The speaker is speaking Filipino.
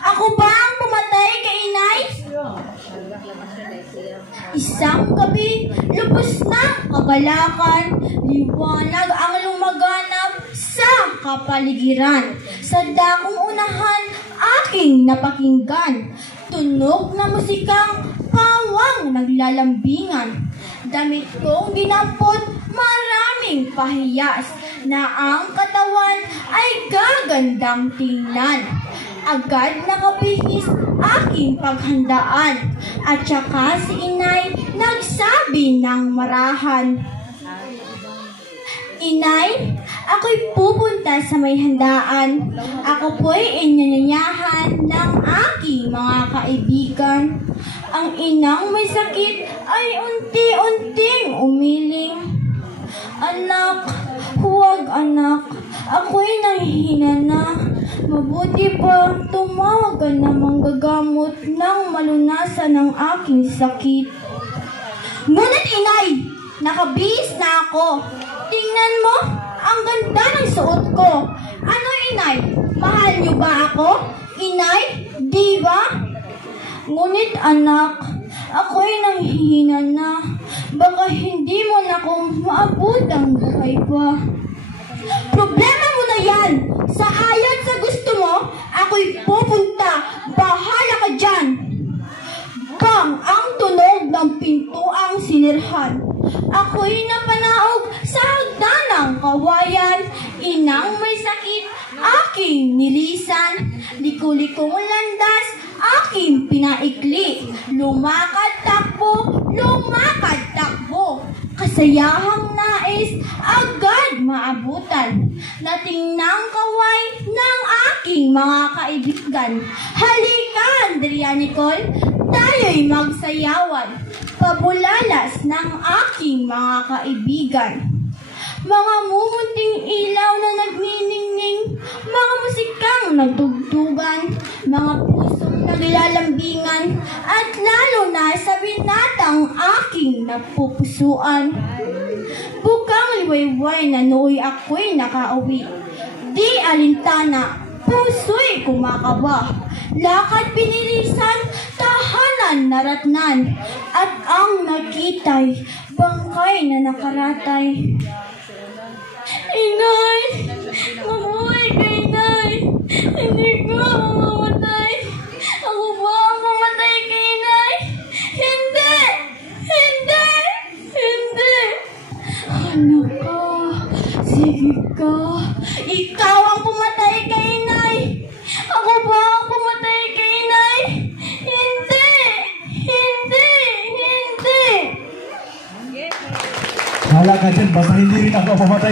Ako ba ang pumatay kay inay? Isang gabi, lubos na kagalakan, liwanag ang lumaganap sa kapaligiran. Sa dakong unahan, aking napakinggan, tunog na musikang pawang naglalambingan. Damit kong dinampot, maraming pahiyas, na ang katawan ay gagandang tingnan. Agad nakabihis aking paghandaan, at saka si inay nagsabi ng marahan. Inay, ako'y pupunta sa may handaan. Ako po'y inanyayahan ng aking mga kaibigan. Ang inang may sakit ay unti-unting umiling. Anak, huwag anak, ako'y nanghihina na. Mabuti pa, tumawag ka na manggagamot nang malunasan ng aking sakit. Ngunit inay, nakabihis na ako. Tingnan mo, ang ganda ng suot ko. Ano inay, mahal niyo ba ako? Inay, di ba? Ngunit anak, ako'y nanghihina na. Baka hindi mo na akong maabot ang buhay pa. Problema mo na yan. Sa ayon sa gusto mo, ako'y pupunta. Bahala ka dyan. Bang ang tunog ng pintuang sinirhan. Ako'y napanaog sa hagdanang kawayan. Inang may sakit, aking nilisan. Liko-likong landas, aking pinaikli. Lumakad-takbo, lumakad-takbo. Kasayahang nais, agad maabutan. Natingnang kaway ng aking mga kaibigan. Halika, Andrea Nicole, tayo'y magsayawan. Pabulalas ng aking mga kaibigan. Mga mumunting ilaw na nagniningning, mga musikang nagtugtugan, mga pusong naglalambingan, at lalo na sa binatang aking napupusuan. Bukang liwayway na nooy ako'y nakauwi, di alintana, puso'y kumakaba. Lakad binilisan, tahanan naratnan, at ang nakita'y bangkay na nakaratay. Inay! Mabuhay ka, inay! Hindi ko mamamatay! Ako ba ang mamatay kay inay? Hindi! Hindi! Hindi! Ano ka? Sige ka! Ikaw ang pumatay kay inay! Ako ba ang pumatay kay inay? Hindi! Hindi! Hindi! Hala ka dyan, basta hindi rin ako pumatay.